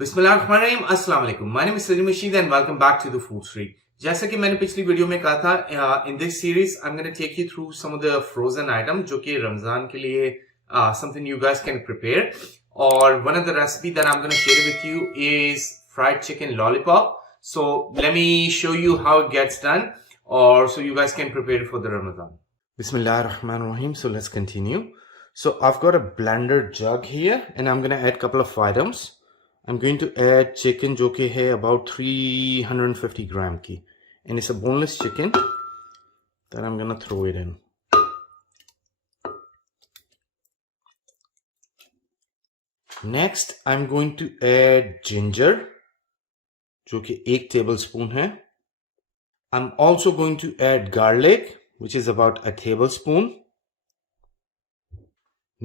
बिस्मिल्लाहिर्रहमानिर्रहीम, अस्सलाम वालेकुम। My name is Salim Rashid and welcome back to the food street. जैसा कि मैंने पिछली वीडियो में कहा था, in this series I am gonna take you through some of the frozen item जो कि रमजान के लिए something you guys can prepare. और one of the recipe that I am gonna share with you is fried chicken lollipop. So let me show you how it gets done और so you guys can prepare for the Ramzan. Bismillahirrahmanirrahim. So let's continue. So I've got a blender jug here and I'm going to add a couple of items. I'm going to add chicken जो कि है about 350 gram की, and it's a boneless chicken that I'm going to throw it in. Next I'm going to add ginger जो कि 1 tablespoon है. I'm also going to add garlic which is about a tablespoon.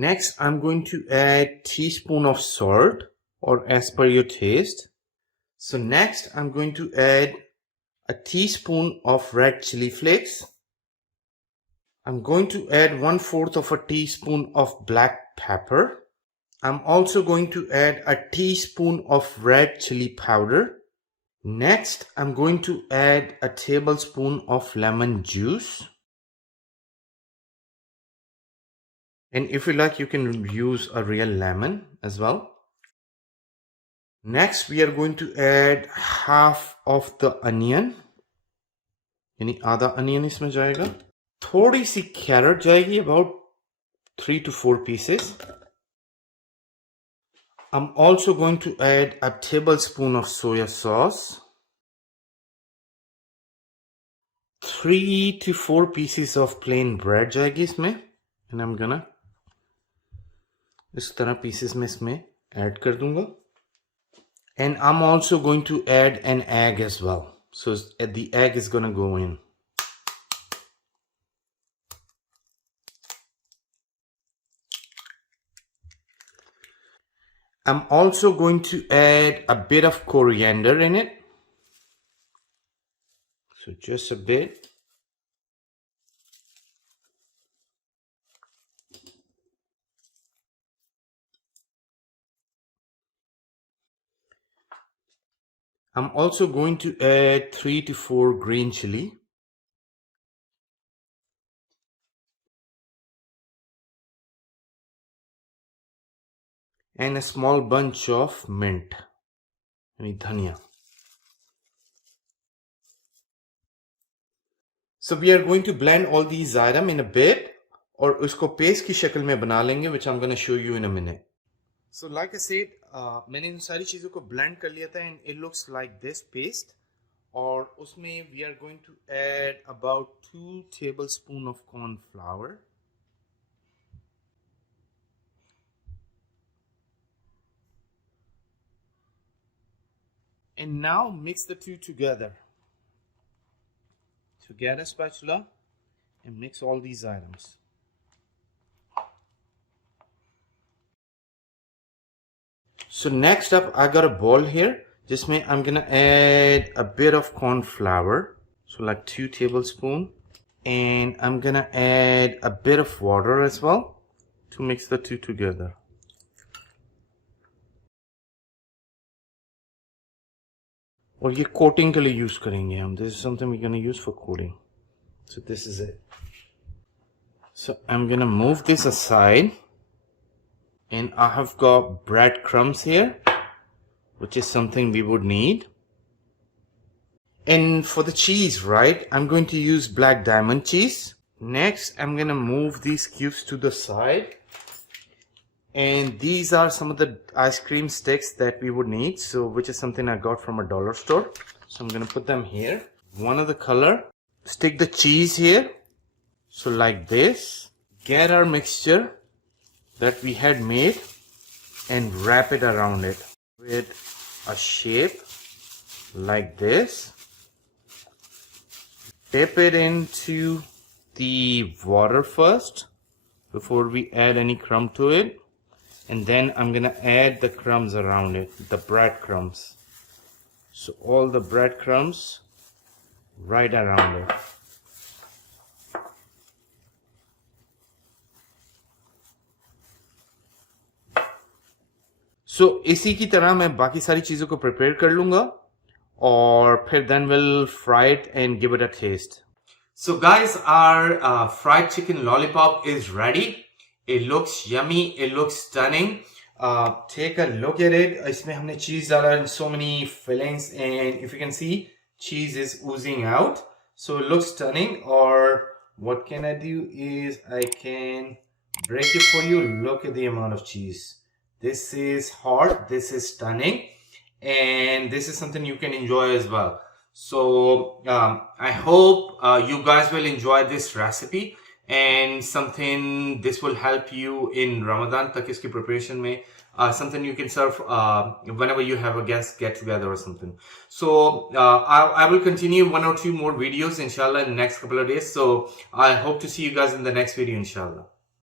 Next, I'm going to add teaspoon of salt or as per your taste. So next, I'm going to add a teaspoon of red chili flakes. I'm going to add 1/4 of a teaspoon of black pepper. I'm also going to add a teaspoon of red chili powder. Next, I'm going to add a tablespoon of lemon juice. And if you like, you can use a real lemon as well. Next, we are going to add half of the onion. यानी आधा onion इसमें जाएगा. थोड़ी सी carrot जाएगी, about 3 to 4 pieces. I'm also going to add a tablespoon of soya sauce. 3 to 4 pieces of plain bread जाएगी इसमें. And I'm gonna इस तरह pieces में इसमें add कर दूंगा. And I'm also going to add an egg as well. So the egg is gonna go in. I'm also going to add a bit of coriander in it. So just a bit. I'm also going to add 3 to 4 green chili. And a small bunch of mint. यानी धनिया. So we are going to blend all these items in a bit और उसको paste की शक्ल में बना लेंगे, which I'm going to show you in a minute. So like I said, मैंने इन सारी चीज़ों को blend कर लिया था and it looks like this paste. और उसमें we are going to add about 2 tablespoons of corn flour. And now mix the two together. So get a spatula and mix all these items. So next up, I got a bowl here. जिसमें I'm gonna add a bit of corn flour, so like 2 tablespoons, and I'm gonna add a bit of water as well to mix the two together. और ये coating के लिए use करेंगे हम. This is something we're gonna use for coating. So this is it. So I'm gonna move this aside, and I have got breadcrumbs here, which is something we would need. And for the cheese, right, I'm going to use black diamond cheese. Next, I'm going to move these cubes to the side. And these are some of the ice cream sticks that we would need, so which is something I got from a dollar store. So I'm going to put them here. One of the color. Stick the cheese here. So like this. Get our mixture that we had made and wrap it around it with a shape like this. Dip it into the water first before we add any crumb to it, and then I'm gonna add the crumbs around it, the breadcrumbs. So all the breadcrumbs right around it. सो इसी की तरह मैं बाकी सारी चीज़ों को prepare कर लूँगा और फिर then we'll fry it and give it a taste. So guys, our fried chicken lollipop is ready. It looks yummy. It looks stunning. Take a look at it. इसमें हमने cheese डाला and so many fillings, and if you can see, cheese is oozing out. So it looks stunning. Or what can I do is I can break it for you. Look at the amount of cheese. This is hot. This is stunning. And this is something you can enjoy as well. So I hope you guys will enjoy this recipe, and something this will help you in Ramadan tak iski preparation mein, something you can serve whenever you have a guest get together or something. So I will continue 1 or 2 more videos inshallah in the next couple of days. So I hope to see you guys in the next video inshallah.